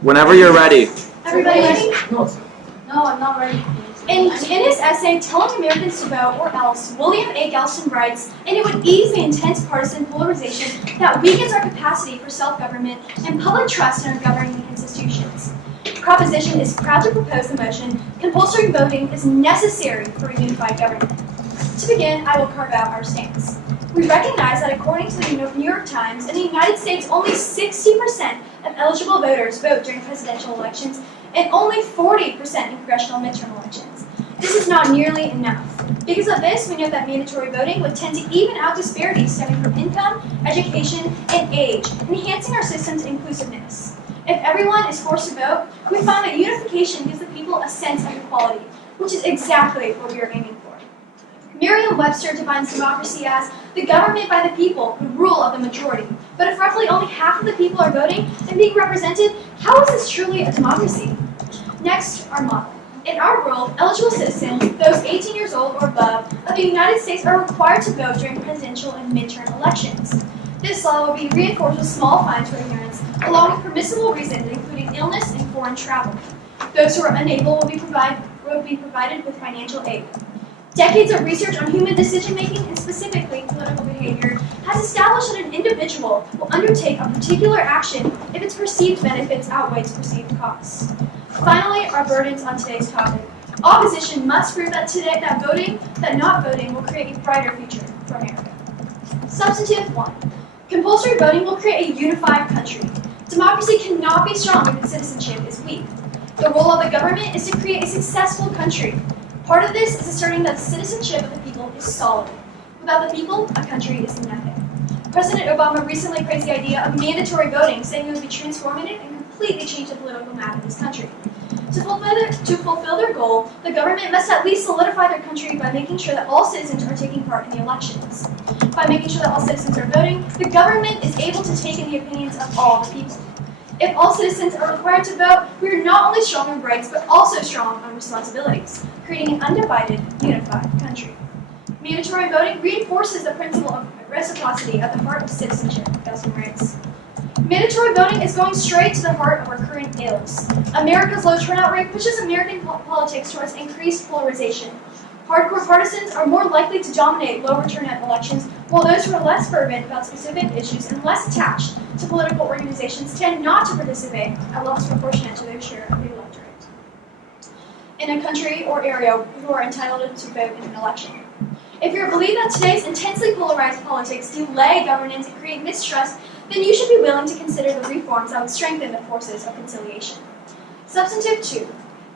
Whenever you're ready. Everybody ready? No, I'm not ready. In his essay, Telling Americans to Vote or Else, William A. Galston writes, and it would ease the intense partisan polarization that weakens our capacity for self-government and public trust in our governing institutions. Proposition is proud to propose the motion, compulsory voting is necessary for a unified government. To begin, I will carve out our stance. We recognize that according to the New York Times, in the United States, only 60% of eligible voters vote during presidential elections and only 40% in congressional midterm elections. This is not nearly enough. Because of this, we know that mandatory voting would tend to even out disparities stemming from income, education, and age, enhancing our system's inclusiveness. If everyone is forced to vote, we find that unification gives the people a sense of equality, which is exactly what we are aiming for. Merriam-Webster defines democracy as the government by the people, the rule of the majority. But if roughly only half of the people are voting and being represented, how is this truly a democracy? Next, our model. In our world, eligible citizens, those 18 years old or above, of the United States are required to vote during presidential and midterm elections. This law will be reinforced with small fines for ignorance, along with permissible reasons, including illness and foreign travel. Those who are unable will be provided with financial aid. Decades of research on human decision-making, and specifically political behavior, has established that an individual will undertake a particular action if its perceived benefits outweigh its perceived costs. Finally, our burdens on today's topic. Opposition must prove that not voting will create a brighter future for America. Substantive 1. Compulsory voting will create a unified country. Democracy cannot be strong if its citizenship is weak. The role of the government is to create a successful country. Part of this is asserting that the citizenship of the people is solid. Without the people, a country is nothing. President Obama recently praised the idea of mandatory voting, saying it would be transformative and completely change the political map of this country. To fulfill their goal, the government must at least solidify their country by making sure that all citizens are taking part in the elections. By making sure that all citizens are voting, the government is able to take in the opinions of all the people. If all citizens are required to vote, we are not only strong in rights, but also strong on responsibilities, creating an undivided, unified country. Mandatory voting reinforces the principle of reciprocity at the heart of citizenship, Galston writes. Mandatory voting is going straight to the heart of our current ills. America's low turnout rate pushes American politics towards increased polarization. Hardcore partisans are more likely to dominate lower turnout elections, while those who are less fervent about specific issues and less attached to political organizations tend not to participate at levels proportionate to their share of the electorate in a country or area who are entitled to vote in an election. If you believe that today's intensely polarized politics delay governance and create mistrust, then you should be willing to consider the reforms that would strengthen the forces of conciliation. Substantive 2.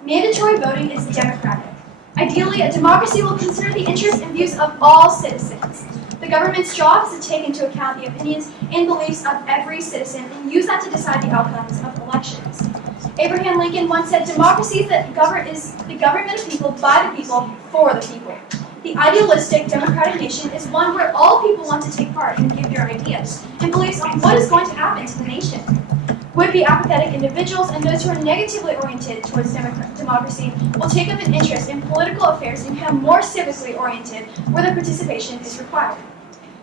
Mandatory voting is democratic. Ideally, a democracy will consider the interests and views of all citizens. The government's job is to take into account the opinions and beliefs of every citizen and use that to decide the outcomes of elections. Abraham Lincoln once said, democracy is the government of people, by the people, for the people. The idealistic democratic nation is one where all people want to take part and give their ideas and beliefs on what is going to happen to the nation. Would-be apathetic individuals and those who are negatively oriented towards democracy will take up an interest in political affairs and become more civically oriented where their participation is required.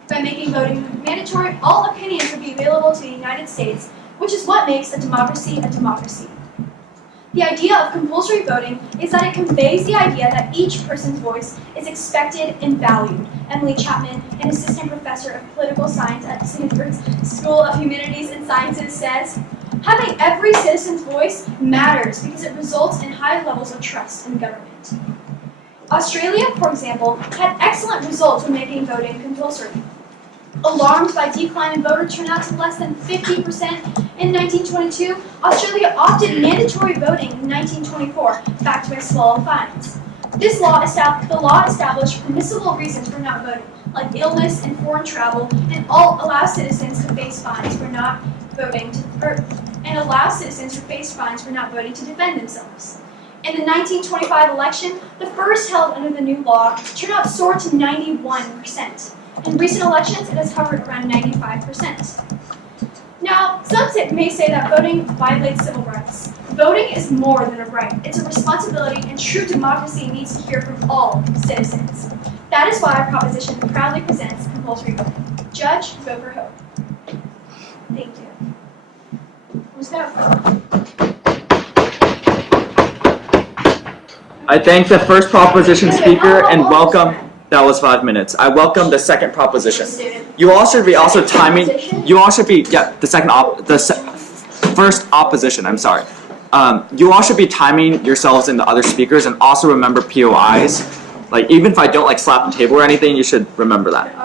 By making voting mandatory, all opinions would be available to the United States, which is what makes a democracy a democracy. The idea of compulsory voting is that it conveys the idea that each person's voice is expected and valued. Emily Chapman, an assistant professor of political science at Stanford's School of Humanities and Sciences, says, having every citizen's voice matters because it results in high levels of trust in government. Australia, for example, had excellent results when making voting compulsory. Alarmed by decline in voter turnout to less than 50% in 1922, Australia opted mandatory voting in 1924, backed by small fines. The law established permissible reasons for not voting, like illness and foreign travel, and allow citizens to face fines for not voting to defend themselves. In the 1925 election, the first held under the new law, turnout soared to 91%. In recent elections, it has hovered around 95%. Now, some may say that voting violates civil rights. Voting is more than a right. It's a responsibility, and true democracy needs to hear from all citizens. That is why our proposition proudly presents compulsory voting. Judge, vote for hope. Thank you. Who's that for? I thank the first proposition speaker and welcome. That was 5 minutes. I welcome the second proposition. You all should be also timing. You all should be the first opposition. I'm sorry. You all should be timing yourselves and the other speakers, and also remember POIs. Like even if I don't like slap the table or anything, you should remember that.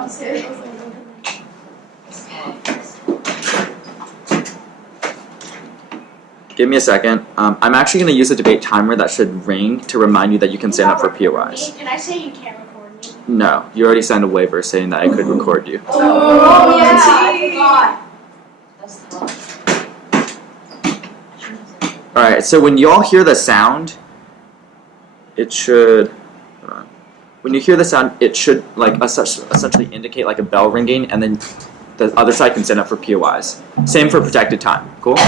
Give me a second. I'm actually going to use a debate timer that should ring to remind you that you can stand up for POIs. Can I say you can't record me? No, you already signed a waiver saying that I could record you. Oh yeah, I forgot. Alright, so when you all hear the sound, it should... Hold on. When you hear the sound, it should like essentially indicate like a bell ringing, and then the other side can stand up for POIs. Same for protected time. Cool?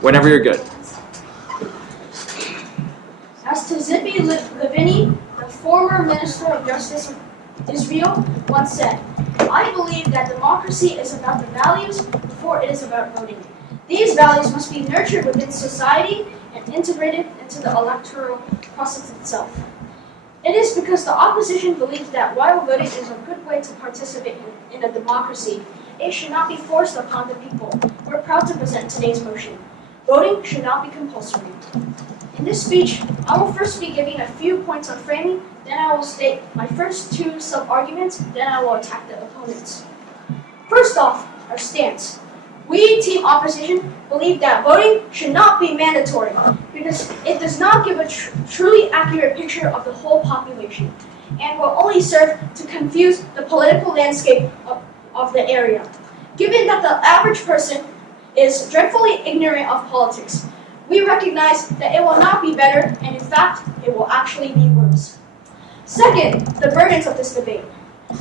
Whenever you're good. As to Zadie Levini, the former Minister of Justice of Israel, once said, "I believe that democracy is about the values before it is about voting. These values must be nurtured within society and integrated into the electoral process itself. It is because the opposition believes that while voting is a good way to participate in a democracy, it should not be forced upon the people. We're proud to present today's motion. Voting should not be compulsory." In this speech, I will first be giving a few points on framing, then I will state my first two sub-arguments, then I will attack the opponents. First off, our stance. We, Team Opposition, believe that voting should not be mandatory because it does not give a truly accurate picture of the whole population and will only serve to confuse the political landscape of the area. Given that the average person is dreadfully ignorant of politics, we recognize that it will not be better, and in fact, it will actually be worse. Second, the burdens of this debate.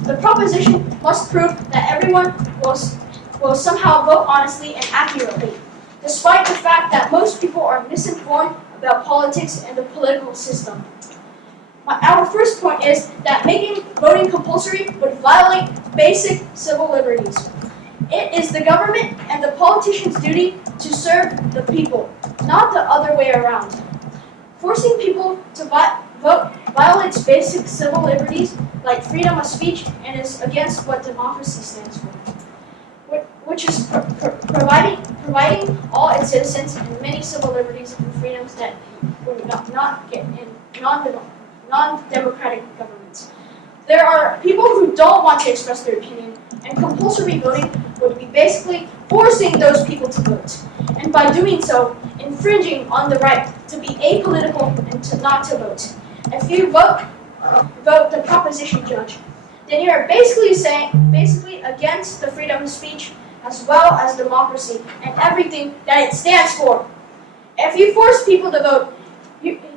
The proposition must prove that everyone will somehow vote honestly and accurately, despite the fact that most people are misinformed about politics and the political system. Our first point is that making voting compulsory would violate basic civil liberties. It is the government and the politicians' duty to serve the people, not the other way around. Forcing people to vote violates basic civil liberties like freedom of speech and is against what democracy stands for, which is providing all its citizens and many civil liberties and freedoms that would not get in non-democratic governments. There are people who don't want to express their opinion, and compulsory voting would be basically forcing those people to vote, and by doing so, infringing on the right to be apolitical and to not to vote. If you vote the proposition judge, then you are basically against the freedom of speech as well as democracy and everything that it stands for. If you force people to vote,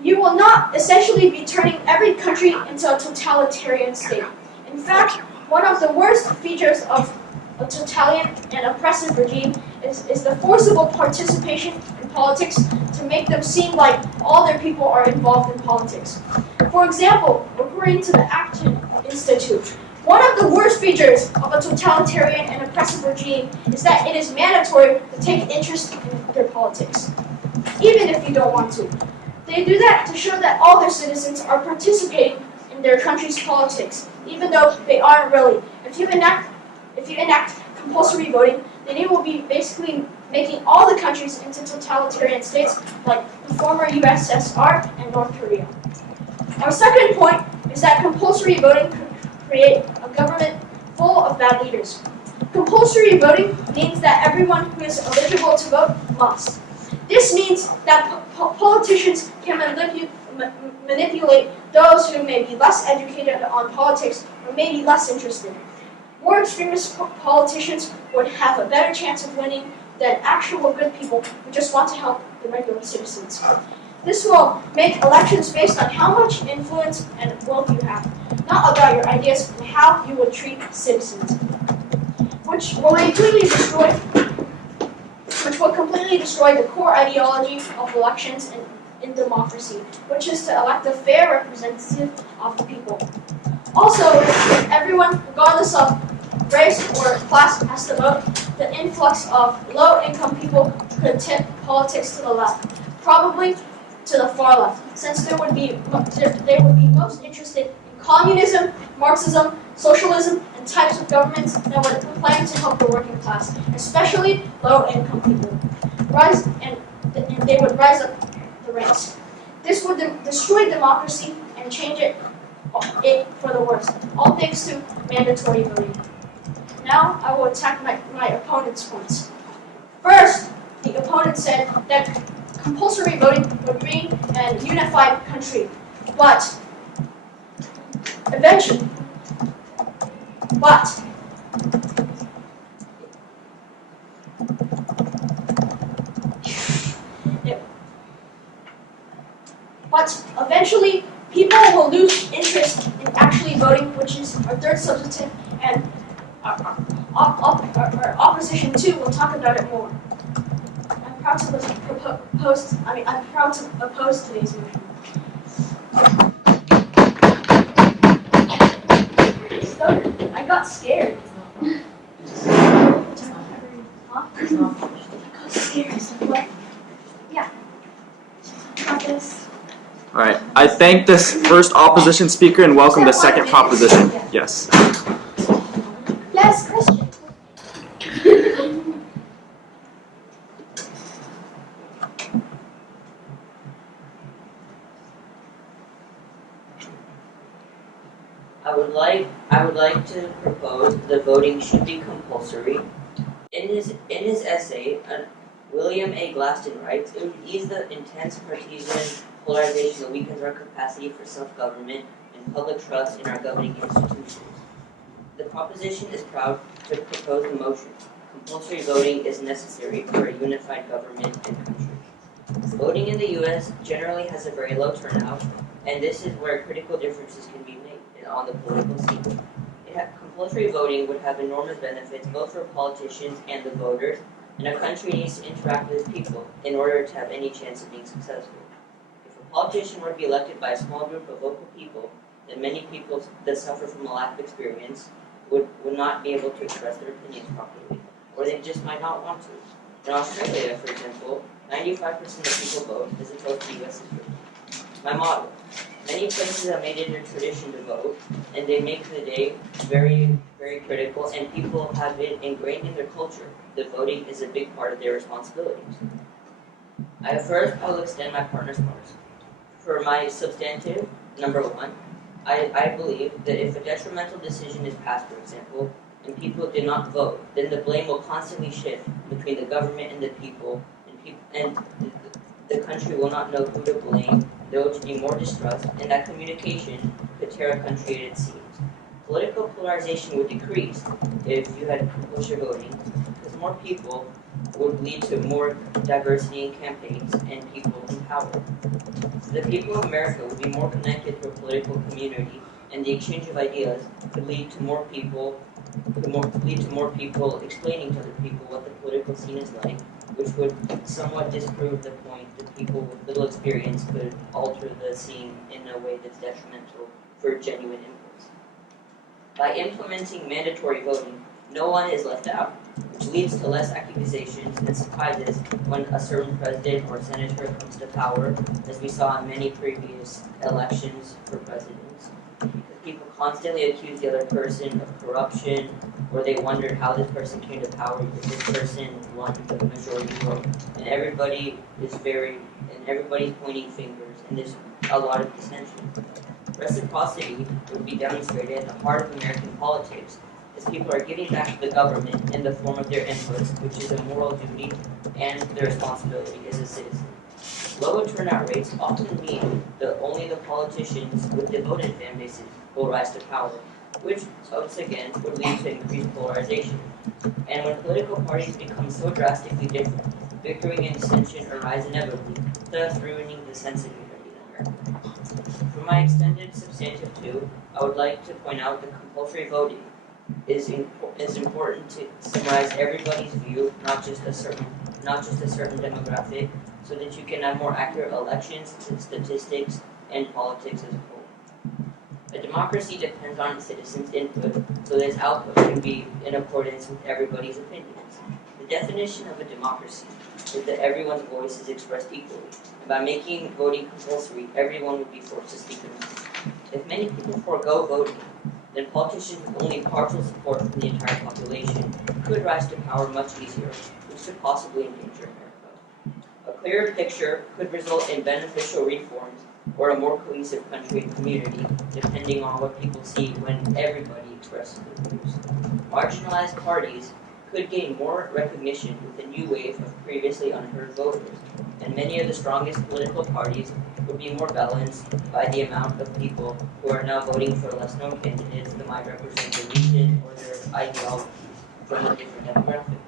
you will not essentially be turning every country into a totalitarian state. In fact, one of the worst features of a totalitarian and oppressive regime is the forcible participation in politics to make them seem like all their people are involved in politics. For example, according to the Acton Institute, one of the worst features of a totalitarian and oppressive regime is that it is mandatory to take interest in their politics, even if you don't want to. They do that to show that all their citizens are participating in their country's politics, even though they aren't really. If you enact compulsory voting, then it will be basically making all the countries into totalitarian states like the former USSR and North Korea. Our second point is that compulsory voting could create a government full of bad leaders. Compulsory voting means that everyone who is eligible to vote must. This means that politicians can manipulate those who may be less educated on politics or may be less interested. More extremist politicians would have a better chance of winning than actual good people who just want to help the regular citizens. This will make elections based on how much influence and wealth you have, not about your ideas and how you will treat citizens, which will completely destroy the core ideology of elections in democracy, which is to elect a fair representative of the people. Also, if everyone, regardless of race or class, has to vote, the influx of low-income people could tip politics to the left, probably to the far left, since they would be most interested in communism, Marxism, socialism, and types of governments that would plan to help the working class, especially low-income people. And they would rise up the ranks. This would destroy democracy and change it for the worse, all thanks to mandatory voting. Now I will attack my opponent's points. First, the opponent said that compulsory voting would bring a unified country, but eventually, people will lose interest in actually voting, which is our third substantive, and our opposition too will talk about it more. I'm proud to oppose today's motion. I got scared. Huh? I got scared. What? Yeah. Got this. All right. I thank this first opposition speaker and welcome the second proposition. Yes. Yes, Christian. I would like to propose the voting should be compulsory. In his essay, William A. Glaston writes, it would ease the intense partisan polarization that weakens our capacity for self-government and public trust in our governing institutions. The proposition is proud to propose the motion. Compulsory voting is necessary for a unified government and country. Voting in the U.S. generally has a very low turnout, and this is where critical differences can be made on the political scene. Compulsory voting would have enormous benefits both for politicians and the voters, and a country needs to interact with its people in order to have any chance of being successful. If a politician were to be elected by a small group of local people, then many people that suffer from a lack of experience would not be able to express their opinions properly, or they just might not want to. In Australia, for example, 95% of people vote as opposed to the U.S. My motto: many places have made it a tradition to vote, and they make the day very, very critical, and people have it ingrained in their culture that voting is a big part of their responsibilities. First, I will extend my partner's parts. For my substantive, number one, I believe that if a detrimental decision is passed, for example, and people did not vote, then the blame will constantly shift between the government and the people, and the country will not know who to blame. There will be more distrust, and that communication could tear a country at its seams. Political polarization would decrease if you had compulsory voting, because more people would lead to more diversity in campaigns and people in power. So the people of America would be more connected to a political community, and the exchange of ideas could lead to more people explaining to other people what the political scene is like, which would somewhat disprove the point that people with little experience could alter the scene in a way that's detrimental for genuine inputs. By implementing mandatory voting, no one is left out, which leads to less accusations and surprises when a certain president or senator comes to power, as we saw in many previous elections for presidents. Because people constantly accuse the other person of corruption, or they wondered how this person came to power because this person won the majority vote. And everybody's pointing fingers, and there's a lot of dissension. Reciprocity would be demonstrated at the heart of American politics, as people are giving back to the government in the form of their inputs, which is a moral duty and their responsibility as a citizen. Lower turnout rates often mean that only the politicians with devoted fan bases will rise to power, which, once again, would lead to increased polarization. And when political parties become so drastically different, bickering and dissension arise inevitably, thus ruining the sense of unity in America. For my extended substantive 2, I would like to point out that compulsory voting is important to summarize everybody's view, not just a certain demographic, so that you can have more accurate elections, statistics, and politics as a whole. A democracy depends on its citizens' input, so that its output can be in accordance with everybody's opinions. The definition of a democracy. is that everyone's voice is expressed equally. And by making voting compulsory, everyone would be forced to speak their mind. If many people forego voting, then politicians with only partial support from the entire population could rise to power much easier, which could possibly endanger America. A clearer picture could result in beneficial reforms or a more cohesive country and community, depending on what people see when everybody expresses their views. Marginalized parties could gain more recognition with a new wave of previously unheard voters, and many of the strongest political parties would be more balanced by the amount of people who are now voting for less known candidates that might represent their region or their ideologies from a different demographic.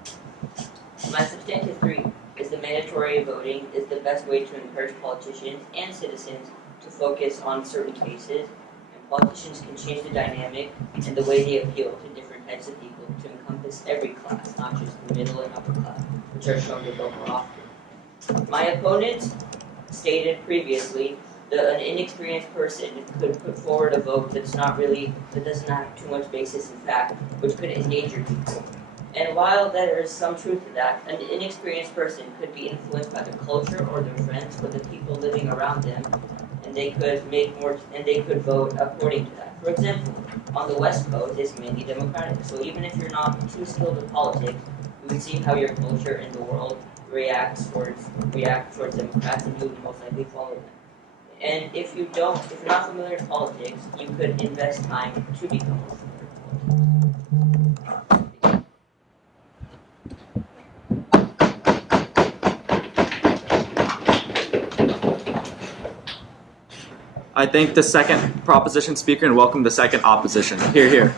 My substantive 3 is that mandatory voting is the best way to encourage politicians and citizens to focus on certain cases, and politicians can change the dynamic and the way they appeal to different types of people to encompass every class, not just the middle and upper class, which are shown to vote more often. My opponent stated previously that an inexperienced person could put forward a vote that doesn't have too much basis in fact, which could endanger people. And while there is some truth to that, an inexperienced person could be influenced by their culture or their friends or the people living around them, and they could vote according to that. For example, on the West Coast, it's mainly Democratic, so even if you're not too skilled in politics, you would see how your culture and the world react towards Democrats, and you would most likely follow them. And if you're not familiar with politics, you could invest time to become more familiar with politics. I thank the second proposition speaker and welcome the second opposition. Hear, hear.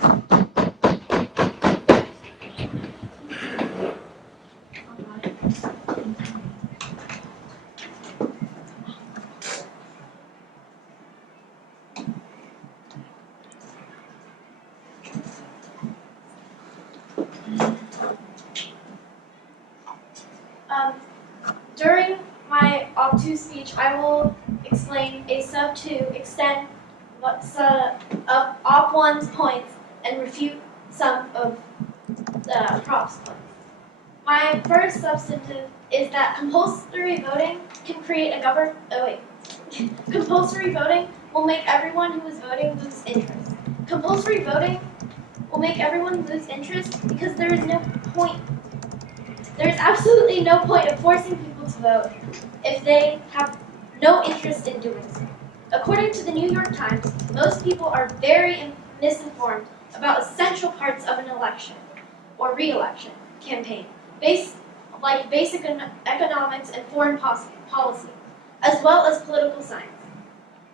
During my Op 2 speech, I will explain a Sub 2, extend Op 1's points, and refute some of the Prop's points. My first substantive is that compulsory voting can create a compulsory voting will make everyone who is voting lose interest. Compulsory voting will make everyone lose interest because there is no point. There is absolutely no point of forcing people to vote if they have no interest in doing so. According to the New York Times, most people are very misinformed about essential parts of an election or re-election campaign, like basic economics and foreign policy, as well as political science.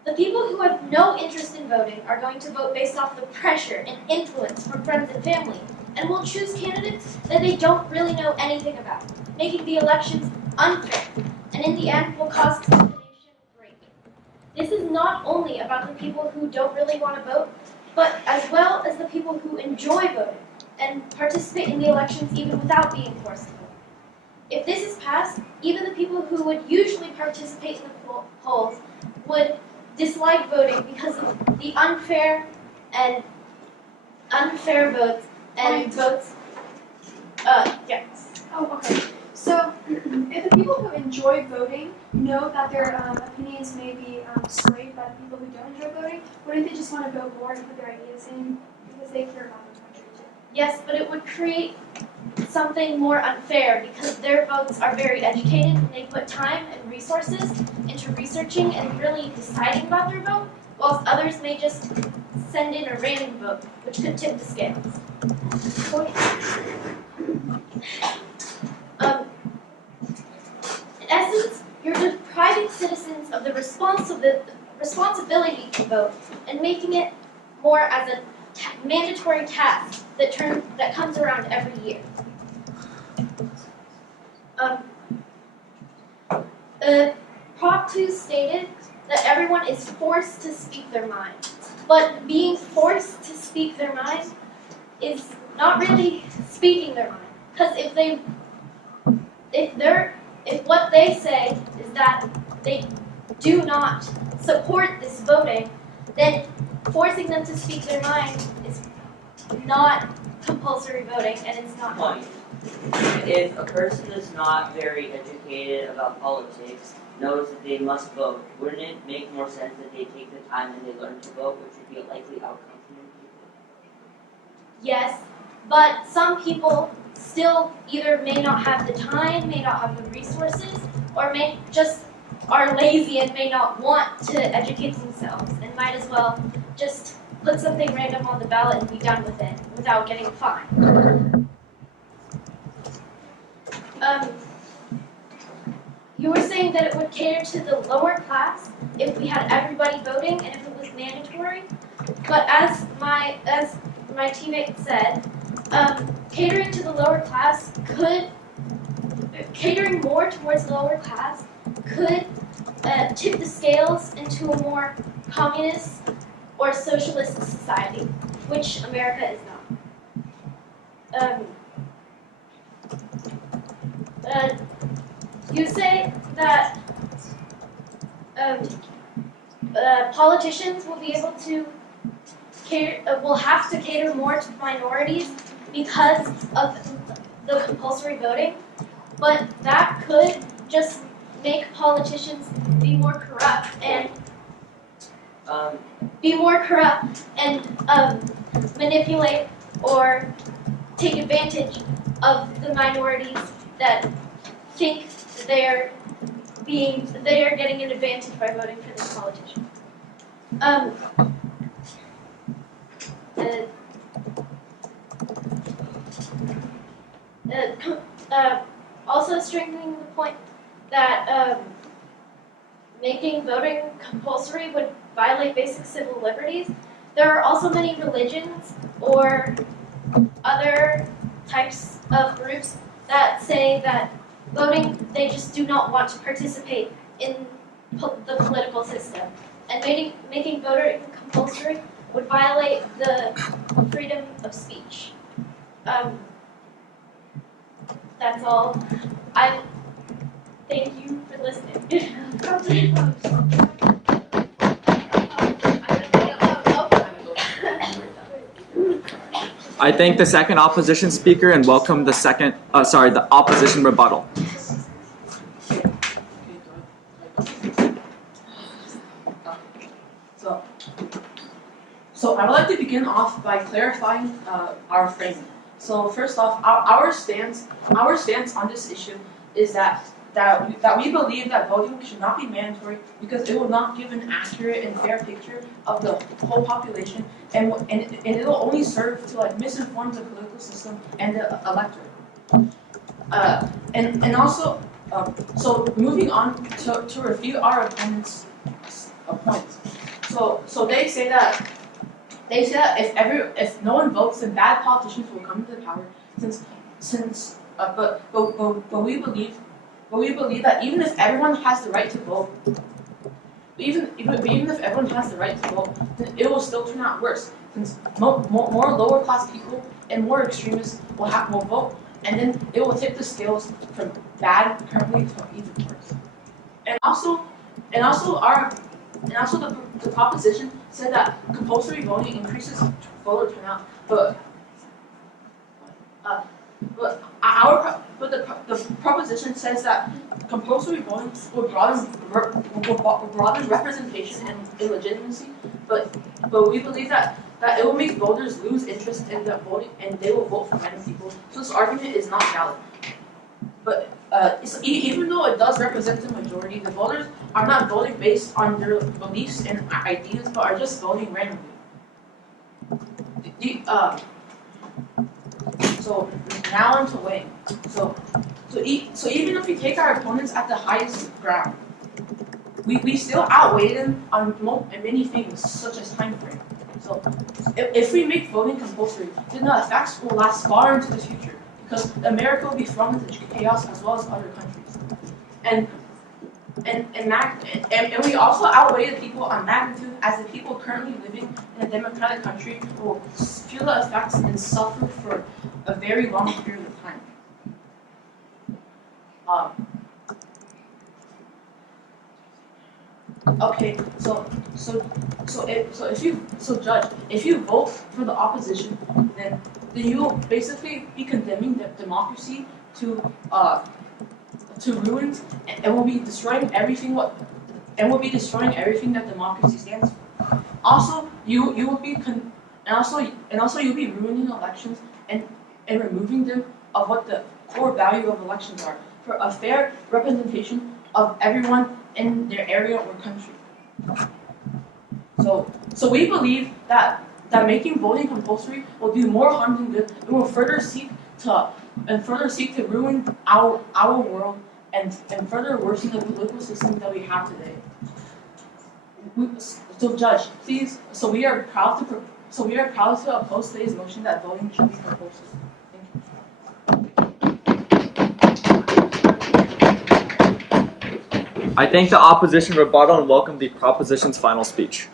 The people who have no interest in voting are going to vote based off the pressure and influence from friends and family, and will choose candidates that they don't really know anything about, making the elections unfair, and in the end will cause the nation break. This is not only about the people who don't really want to vote, but as well as the people who enjoy voting and participate in the elections even without being forced to vote. If this is passed, even the people who would usually participate in the polls would dislike voting because of the unfair votes and votes. Yes. Oh, okay. So, if the people who enjoy voting know that their opinions may be swayed by the people who don't enjoy voting, wouldn't they just want to vote more and put their ideas in because they care about the country too? Yes, but it would create something more unfair because their votes are very educated and they put time and resources into researching and really deciding about their vote, whilst others may just send in a random vote, which could tip the scales. In essence, you're depriving citizens of the responsibility to vote and making it more as a mandatory task that comes around every year. Prop 2 stated that everyone is forced to speak their mind, but being forced to speak their mind is not really speaking their mind, because if what they say is that they do not support this voting, then forcing them to speak their mind is not compulsory voting, and it's not. If a person is not very educated about politics, knows that they must vote, wouldn't it make more sense that they take the time and they learn to vote, which would be a likely outcome for many people? Yes, but some people still either may not have the time, may not have the resources, or may just are lazy and may not want to educate themselves and might as well just put something random on the ballot and be done with it without getting a fine. You were saying that it would cater to the lower class if we had everybody voting and if it was mandatory, but as my teammate said, catering to the lower class catering more towards the lower class could tip the scales into a more communist or socialist society, which America is not. You say that politicians will be able to will have to cater more to minorities because of the compulsory voting, but that could just make politicians be more corrupt and manipulate or take advantage of the minorities that think they are getting an advantage by voting for this politician. Also strengthening the point that making voting compulsory would violate basic civil liberties. There are also many religions or other types of groups that say that voting, they just do not want to participate in the political system. And making voting compulsory would violate the freedom of speech. That's all. I thank you for listening. I thank the second opposition speaker and welcome the the opposition rebuttal. So I would like to begin off by clarifying our framing. So first off, our stance on this issue is that we believe that voting should not be mandatory because it will not give an accurate and fair picture of the whole population, and it will only serve to misinform the political system and the electorate. And also, so moving on to refute our opponents' points. So they say that if no one votes, then bad politicians will come to the power. But we believe that even if everyone has the right to vote, even if everyone has the right to vote, then it will still turn out worse. Since more lower class people and more extremists will vote, and then it will tip the scales from bad currently to even worse. And also the proposition said that compulsory voting increases voter turnout, but the proposition says that compulsory voting will broaden representation and legitimacy, but we believe that it will make voters lose interest in the voting and they will vote for random people. So this argument is not valid. But even though it does represent the majority, the voters are not voting based on their beliefs and ideas, but are just voting randomly. So now on to weighing. So even if we take our opponents at the highest ground, we still outweigh them on many things, such as time frame. So if we make voting compulsory, then the effects will last far into the future, because America will be thrown into chaos as well as other countries. And we also outweigh the people on magnitude, as the people currently living in a democratic country will feel the effects and suffer for a very long period of time. Okay, Judge, if you vote for the opposition, then you will basically be condemning the democracy to ruins, and will be destroying everything that democracy stands for. Also, you will be you'll be ruining elections and removing them of what the core value of elections are, for a fair representation of everyone in their area or country. So we believe that making voting compulsory will do more harm than good, and will further seek to ruin our world and further worsen the political system that we have today. So Judge, please. So we are proud to oppose today's motion that voting should be compulsory. I thank the opposition rebuttal and welcome the proposition's final speech.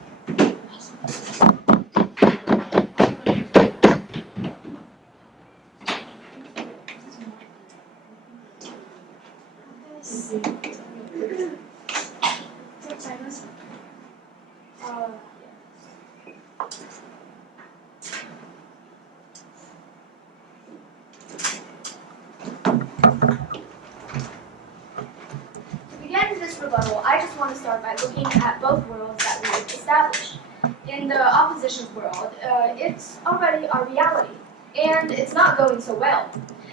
I just want to start by looking at both worlds that we've established. In the opposition's world, it's already our reality, and it's not going so well.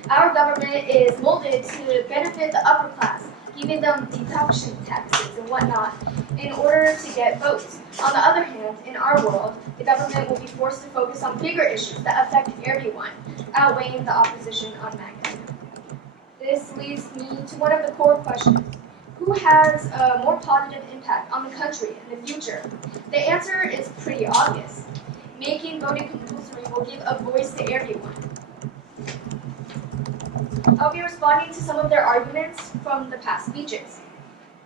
Our government is molded to benefit the upper class, giving them deduction taxes and whatnot in order to get votes. On the other hand, in our world, the government will be forced to focus on bigger issues that affect everyone, outweighing the opposition on magnitude. This leads me to one of the core questions. Who has a more positive impact on the country in the future? The answer is pretty obvious. Making voting compulsory will give a voice to everyone. I'll be responding to some of their arguments from the past speeches.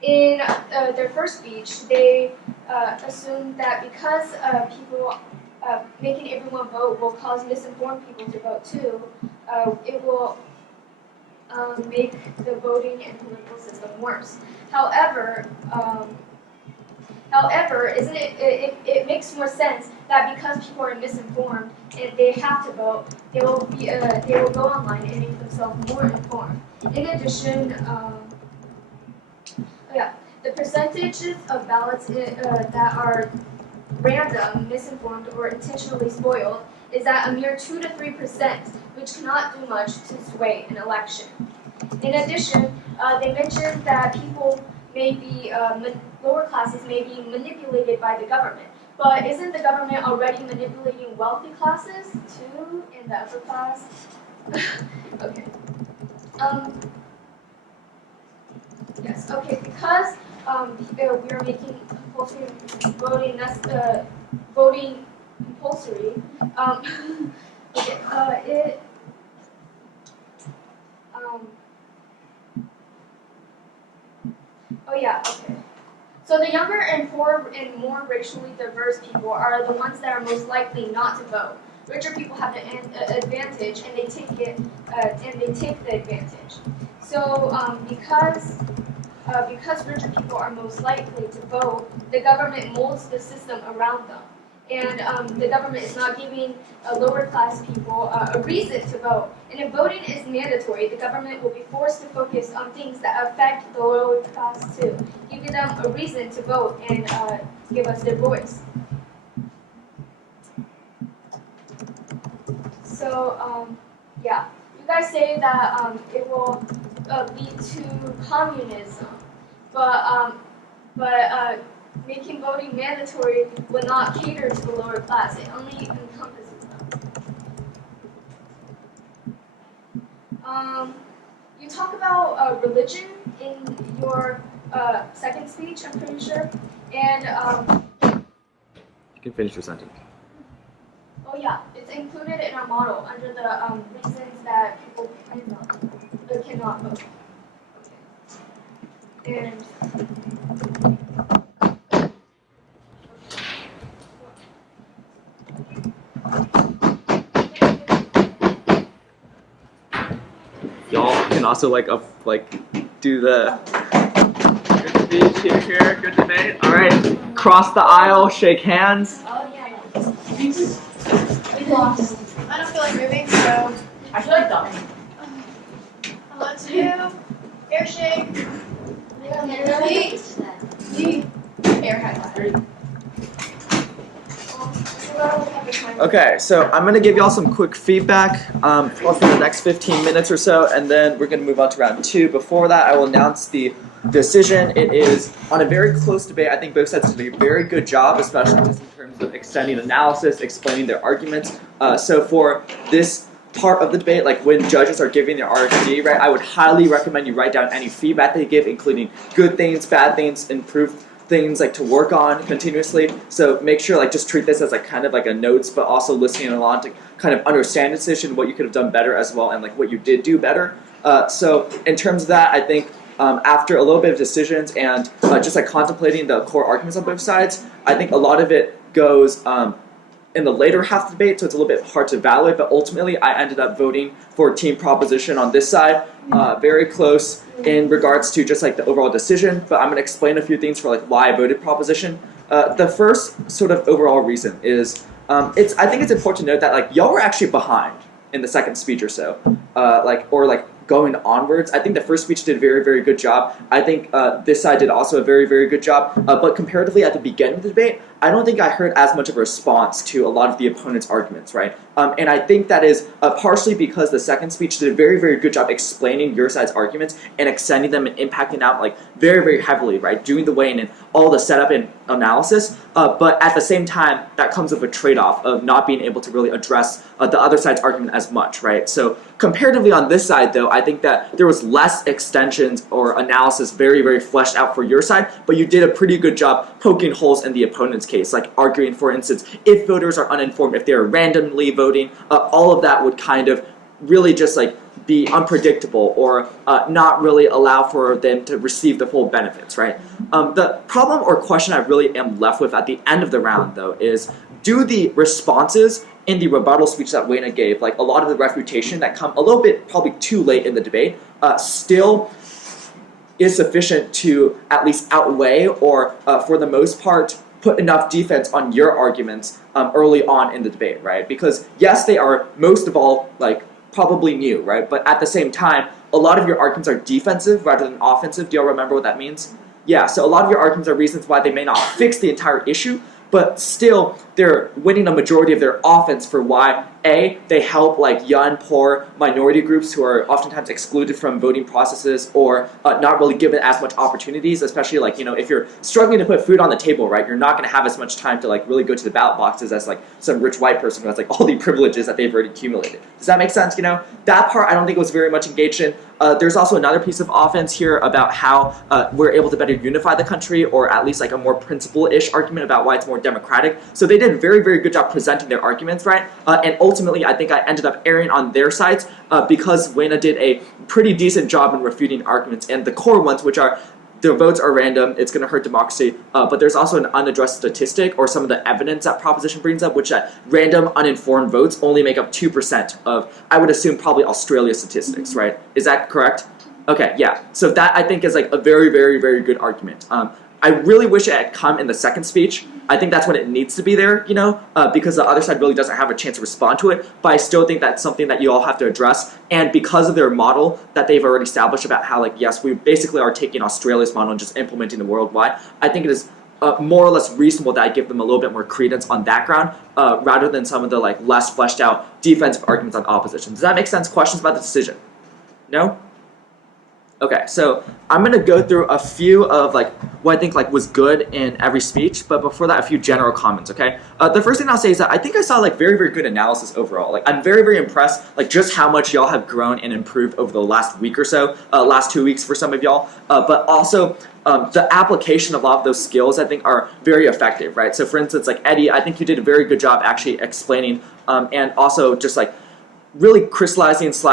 In their first speech, they assumed that because making everyone vote will cause misinformed people to vote too, it will make the voting and political system worse. However, isn't it makes more sense that because people are misinformed and they have to vote, they will go online and make themselves more informed. In addition, the percentages of ballots that are random, misinformed, or intentionally spoiled is at a mere 2 to 3%, which cannot do much to sway an election. In addition, they mentioned that people may be, lower classes may be manipulated by the government. But isn't the government already manipulating wealthy classes too in the upper class? Okay. Yes, okay, because we are making compulsory voting, that's the voting compulsory. Okay. So the younger and poor and more racially diverse people are the ones that are most likely not to vote. Richer people have the advantage, and they take it, and they take the advantage. So because richer people are most likely to vote, the government molds the system around them. And the government is not giving lower class people a reason to vote. And if voting is mandatory, the government will be forced to focus on things that affect the lower class too, giving them a reason to vote and give us their voice. So, you guys say that it will lead to communism, but making voting mandatory would not cater to the lower class. It only encompasses them. You talk about religion in your second speech, I'm pretty sure. And you can finish your sentence. Oh yeah, it's included in our model under the reasons that people cannot vote. Okay. And Y'all can also do the good speech here, good debate. All right, cross the aisle, shake hands. oh yeah. We lost. I don't feel like moving. I feel like dying. Let's do air shake. Air high five. Okay, so I'm gonna give y'all some quick feedback for the next 15 minutes or so, and then we're gonna move on to round 2. Before that, I will announce the decision. It is on a very close debate. I think both sides did a very good job, especially just in terms of extending analysis, explaining their arguments. So for this part of the debate, like when judges are giving their RFD, right, I would highly recommend you write down any feedback they give, including good things, bad things, improved things like to work on continuously. So make sure like just treat this as like kind of like a notes, but also listening along to kind of understand the decision, what you could have done better as well, and like what you did do better. So in terms of that, I think after a little bit of decisions and just like contemplating the core arguments on both sides, I think a lot of it goes in the later half of the debate, so it's a little bit hard to evaluate, but ultimately I ended up voting for team proposition on this side, very close in regards to just like the overall decision, but I'm going to explain a few things for like why I voted proposition. The first sort of overall reason is, I think it's important to note that like y'all were actually behind in the second speech or so, going onwards. I think the first speech did a very, very good job. I think this side did also a very, very good job. But comparatively at the beginning of the debate, I don't think I heard as much of a response to a lot of the opponent's arguments, right? And I think that is partially because the second speech did a very, very good job explaining your side's arguments and extending them and impacting out like very, very heavily, right? Doing the weighing and all the setup and analysis. But at the same time, that comes with a trade-off of not being able to really address the other side's argument as much, right? So comparatively on this side, though, I think that there was less extensions or analysis very, very fleshed out for your side, but you did a pretty good job poking holes in the opponent's case, like arguing, for instance, if voters are uninformed, if they're randomly voting, all of that would kind of really just like be unpredictable or not really allow for them to receive the full benefits, right? The problem or question I really am left with at the end of the round, though, is do the responses in the rebuttal speech that Weina gave, like a lot of the refutation that come a little bit probably too late in the debate, still is sufficient to at least outweigh or for the most part put enough defense on your arguments early on in the debate, right? Because yes, they are most of all like probably new, right? But at the same time, a lot of your arguments are defensive rather than offensive. Do y'all remember what that means? Yeah, so a lot of your arguments are reasons why they may not fix the entire issue, but still they're winning a majority of their offense for why, A, they help like young, poor minority groups who are oftentimes excluded from voting processes or not really given as much opportunities, especially like, you know, if you're struggling to put food on the table, right, you're not going to have as much time to like really go to the ballot boxes as like some rich white person who has like all the privileges that they've already accumulated. Does that make sense? You know, that part I don't think was very much engaged in. There's also another piece of offense here about how we're able to better unify the country, or at least like a more principle-ish argument about why it's more democratic. So they did a very, very good job presenting their arguments, right? And ultimately, I think I ended up erring on their sides because Weina did a pretty decent job in refuting arguments, and the core ones, which are their votes are random, it's going to hurt democracy, but there's also an unaddressed statistic or some of the evidence that proposition brings up, which that random uninformed votes only make up 2% of, I would assume, probably Australia's statistics, right? Is that correct? Okay, yeah. So that I think is like a very, very, very good argument. I really wish it had come in the second speech. I think that's when it needs to be there, you know, because the other side really doesn't have a chance to respond to it. But I still think that's something that you all have to address. And because of their model that they've already established about how, like, yes, we basically are taking Australia's model and just implementing the worldwide, I think it is more or less reasonable that I give them a little bit more credence on that ground rather than some of the, like, less fleshed out defensive arguments on opposition. Does that make sense? Questions about the decision? No? Okay, so I'm going to go through a few of like what I think like was good in every speech, but before that, a few general comments, okay? The first thing I'll say is that I think I saw like very, very good analysis overall. Like I'm very, very impressed like just how much y'all have grown and improved over the last week or so, last 2 weeks for some of y'all, but also the application of a lot of those skills I think are very effective, right? So for instance, like Eddie, I think you did a very good job actually explaining and also just like really crystallizing /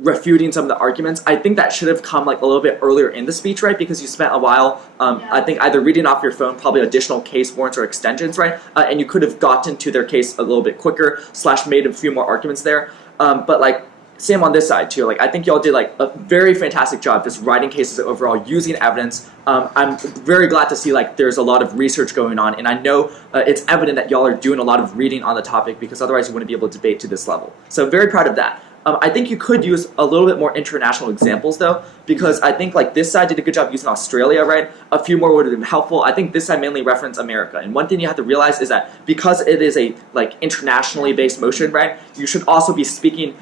refuting some of the arguments. I think that should have come like a little bit earlier in the speech, right? Because you spent a while, I think either reading off your phone, probably additional case warrants or extensions, right? And you could have gotten to their case a little bit quicker / made a few more arguments there. But like, same on this side too. Like I think y'all did like a very fantastic job just writing cases overall, using evidence. I'm very glad to see like there's a lot of research going on, and I know it's evident that y'all are doing a lot of reading on the topic because otherwise you wouldn't be able to debate to this level. So very proud of that. I think you could use a little bit more international examples though, because I think like this side did a good job using Australia, right? A few more would have been helpful. I think this side mainly referenced America. And one thing you have to realize is that because it is a like internationally based motion, right? You should also be speaking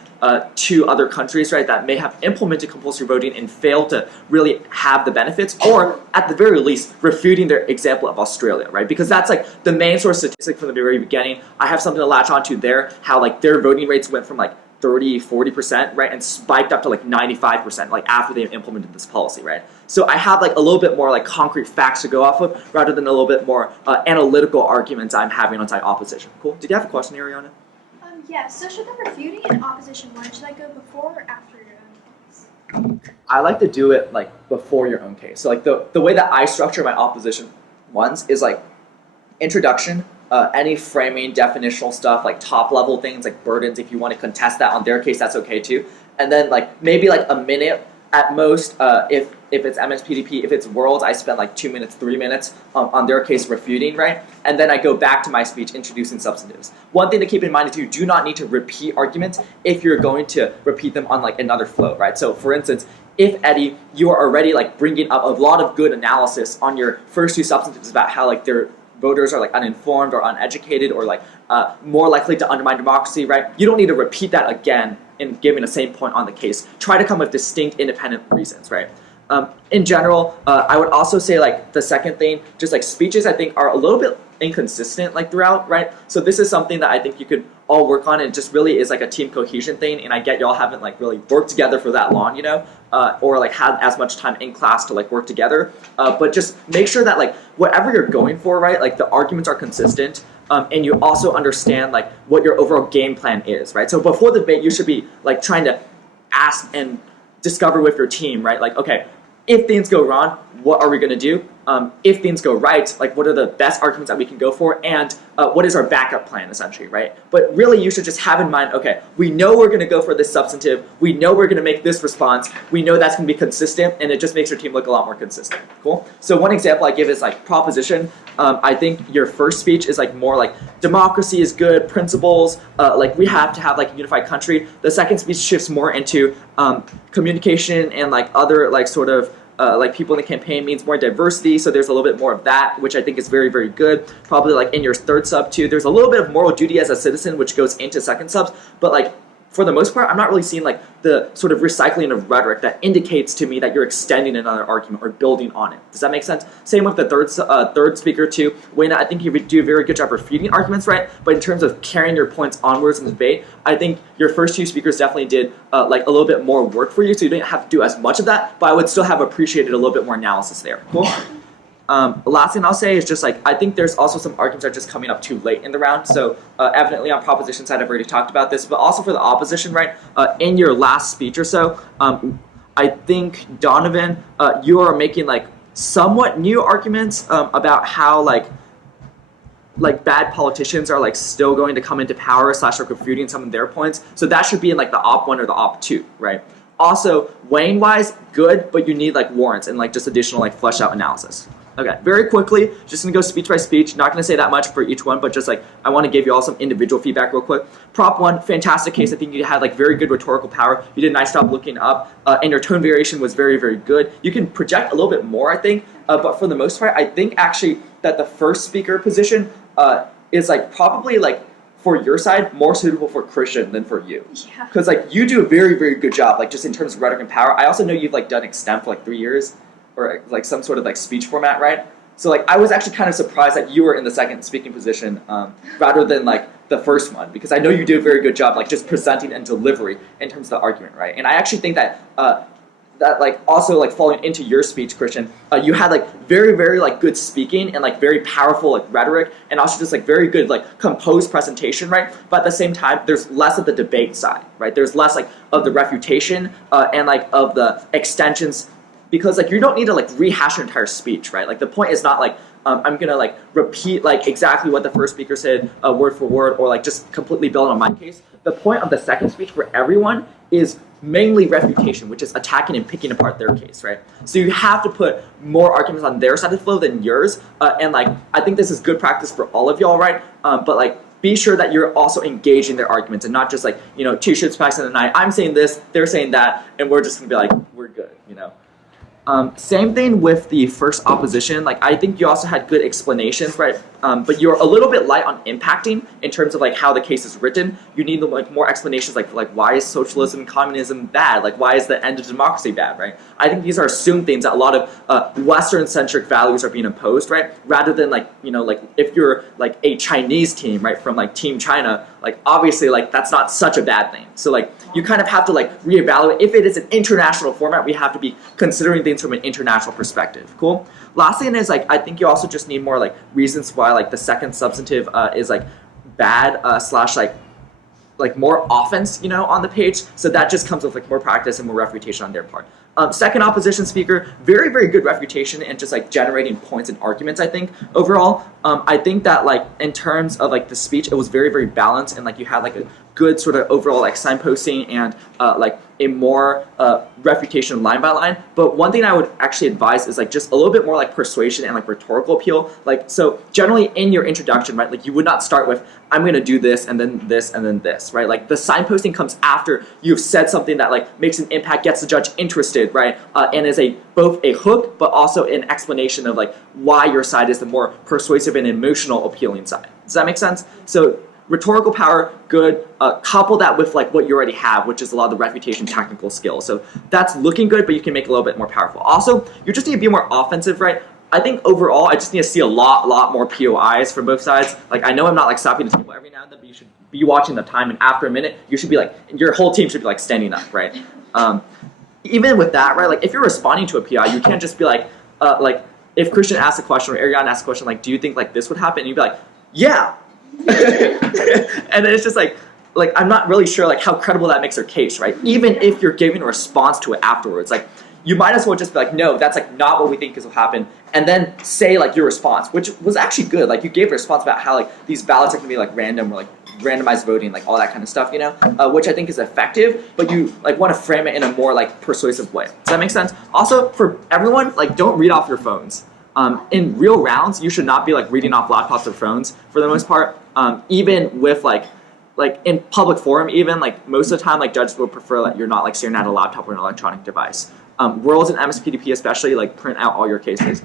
to other countries, right, that may have implemented compulsory voting and failed to really have the benefits, or at the very least, refuting their example of Australia, right? Because that's like the main source statistic from the very beginning. I have something to latch onto there, how like their voting rates went from like 30-40%, right, and spiked up to like 95%, like after they implemented this policy, right? So I have like a little bit more like concrete facts to go off of, rather than a little bit more analytical arguments I'm having on side opposition. Cool. Did you have a question, Ariana? Yeah, so should the refuting and opposition one, should I go before or after your own case? I like to do it like before your own case. So like the way that I structure my opposition ones is like introduction, any framing, definitional stuff, like top level things like burdens. If you want to contest that on their case, that's okay too. And then like maybe like a minute at most, if it's MSPDP, if it's Worlds, I spend like 2 minutes, 3 minutes on their case refuting, right? And then I go back to my speech introducing substantives. One thing to keep in mind is you do not need to repeat arguments if you're going to repeat them on like another flow, right? So for instance, if Eddie, you are already like bringing up a lot of good analysis on your first two substantives about how like their voters are like uninformed or uneducated or like more likely to undermine democracy, right? You don't need to repeat that again in giving the same point on the case. Try to come with distinct, independent reasons, right? In general, I would also say like the second thing, just like speeches I think are a little bit inconsistent like throughout, right? So this is something that I think you could all work on, and it just really is like a team cohesion thing, and I get y'all haven't like really worked together for that long, you know, or like had as much time in class to like work together, but just make sure that like whatever you're going for, right, like the arguments are consistent, and you also understand like what your overall game plan is, right? So before the debate, you should be like trying to ask and discover with your team, right? Like, okay, if things go wrong, what are we going to do? If things go right, like what are the best arguments that we can go for, and what is our backup plan, essentially, right? But really, you should just have in mind, okay, we know we're going to go for this substantive, we know we're going to make this response, we know that's going to be consistent, and it just makes your team look a lot more consistent. Cool? So one example I give is like proposition. I think your first speech is like more like democracy is good, principles, like we have to have like a unified country. The second speech shifts more into communication and like other like sort of like people in the campaign means more diversity, so there's a little bit more of that, which I think is very, very good. Probably like in your third sub too, there's a little bit of moral duty as a citizen, which goes into second subs, but like for the most part, I'm not really seeing like the sort of recycling of rhetoric that indicates to me that you're extending another argument or building on it. Does that make sense? Same with the third speaker too. Weina, I think you do a very good job refuting arguments, right? But in terms of carrying your points onwards in the debate, I think your first two speakers definitely did like a little bit more work for you, so you didn't have to do as much of that, but I would still have appreciated a little bit more analysis there. Cool? The last thing I'll say is just like, I think there's also some arguments that are just coming up too late in the round. So evidently on proposition side, I've already talked about this, but also for the opposition, right? In your last speech or so, I think Donovan, you are making like somewhat new arguments about how like bad politicians are like still going to come into power / like refuting some of their points. So that should be in like the op 1 or the op 2, right? Also, Wayne-wise, good, but you need like warrants and like just additional like flesh out analysis. Okay, very quickly, just gonna go speech by speech. Not gonna say that much for each one, but just like I want to give you all some individual feedback real quick. Prop 1, fantastic case. I think you had like very good rhetorical power. You did a nice job looking up, and your tone variation was very, very good. You can project a little bit more, I think, but for the most part, I think actually that the first speaker position is like probably like for your side more suitable for Christian than for you. Yeah. Because like you do a very, very good job, like just in terms of rhetoric and power. I also know you've like done extemp for like 3 years, or like some sort of like speech format, right? So like I was actually kind of surprised that you were in the second speaking position rather than like the first one, because I know you do a very good job like just presenting and delivery in terms of the argument, right? And I actually think that that like also like falling into your speech, Christian, you had like very, very like good speaking and like very powerful like rhetoric, and also just like very good like composed presentation, right? But at the same time, there's less of the debate side, right? There's less like of the refutation and like of the extensions, because like you don't need to like rehash your entire speech, right? Like the point is not like I'm gonna like repeat like exactly what the first speaker said word for word, or like just completely build on my case. the point of the second speech for everyone is mainly refutation, which is attacking and picking apart their case, right? So you have to put more arguments on their side of the flow than yours, and like I think this is good practice for all of y'all, right? But like be sure that you're also engaging their arguments and not just like, you know, two shits packs in the night. I'm saying this, they're saying that, and we're just gonna be like, we're good, you know. Same thing with the first opposition. Like I think you also had good explanations, right? But you're a little bit light on impacting in terms of like how the case is written. You need like more explanations, like why is socialism and communism bad? Like why is the end of democracy bad, right? I think these are assumed things that a lot of Western-centric values are being imposed, right? Rather than like, you know, like if you're like a Chinese team, right, from like Team China, like obviously like that's not such a bad thing. So like you kind of have to like reevaluate. If it is an international format, we have to be considering things from an international perspective. Cool. Last thing is like I think you also just need more like reasons why like the second substantive is like bad slash like more offense, you know, on the page. So that just comes with like more practice and more refutation on their part. Second opposition speaker, very, very good refutation and just like generating points and arguments, I think, overall. I think that like in terms of like the speech, it was very, very balanced and like you had like a good sort of overall like signposting and like a more refutation line by line. But one thing I would actually advise is like just a little bit more like persuasion and like rhetorical appeal. Like so generally in your introduction, right, like you would not start with I'm gonna do this and then this and then this, right? Like the signposting comes after you've said something that like makes an impact, gets the judge interested, right? And is both a hook but also an explanation of like why your side is the more persuasive and emotional appealing side. Does that make sense? So rhetorical power, good. Couple that with like what you already have, which is a lot of the refutation technical skills. So that's looking good, but you can make it a little bit more powerful. Also, you just need to be more offensive, right? I think overall, I just need to see a lot more POIs from both sides. Like I know I'm not like stopping the table every now and then, but you should be watching the time, and after a minute, you should be like, your whole team should be like standing up, right? Even with that, right? Like if you're responding to a PI, you can't just be like if Christian asks a question or Ariana asks a question, like, do you think like this would happen? And you'd be like, yeah. And then it's just like I'm not really sure like how credible that makes her case, right? Even if you're giving a response to it afterwards, like you might as well just be like, no, that's like not what we think is will happen, and then say like your response, which was actually good. Like you gave a response about how like these ballots are gonna be like random or like randomized voting, like all that kind of stuff, you know, which I think is effective, but you like want to frame it in a more like persuasive way. Does that make sense? Also, for everyone, like don't read off your phones. In real rounds, you should not be like reading off laptops or phones for the most part. Even with like in public forum, even like most of the time, like judges would prefer that you're not like staring at a laptop or an electronic device. Worlds and MSPDP especially, like print out all your cases.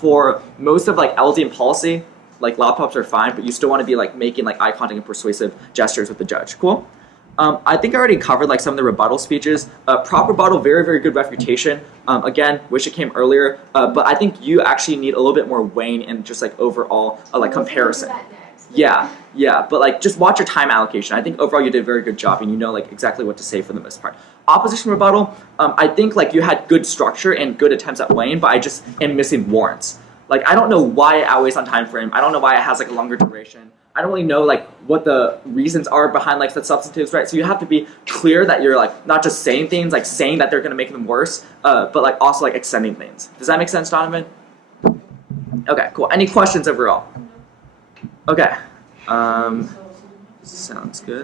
For most of like LD and policy, like laptops are fine, but you still want to be like making like eye contact and persuasive gestures with the judge. Cool. I think I already covered like some of the rebuttal speeches. Prop rebuttal, very, very good refutation. Again, wish it came earlier, but I think you actually need a little bit more weighing and just like overall like comparison. Yeah, but like just watch your time allocation. I think overall you did a very good job and you know like exactly what to say for the most part. Opposition rebuttal, I think like you had good structure and good attempts at weighing, but I just am missing warrants. Like I don't know why it outweighs on time frame. I don't know why it has like a longer duration. I don't really know like what the reasons are behind like the substantives, right? So you have to be clear that you're like not just saying things, like saying that they're gonna make them worse, but like also like extending things. Does that make sense, Donovan? Okay, cool. Any questions overall? Okay. Sounds good.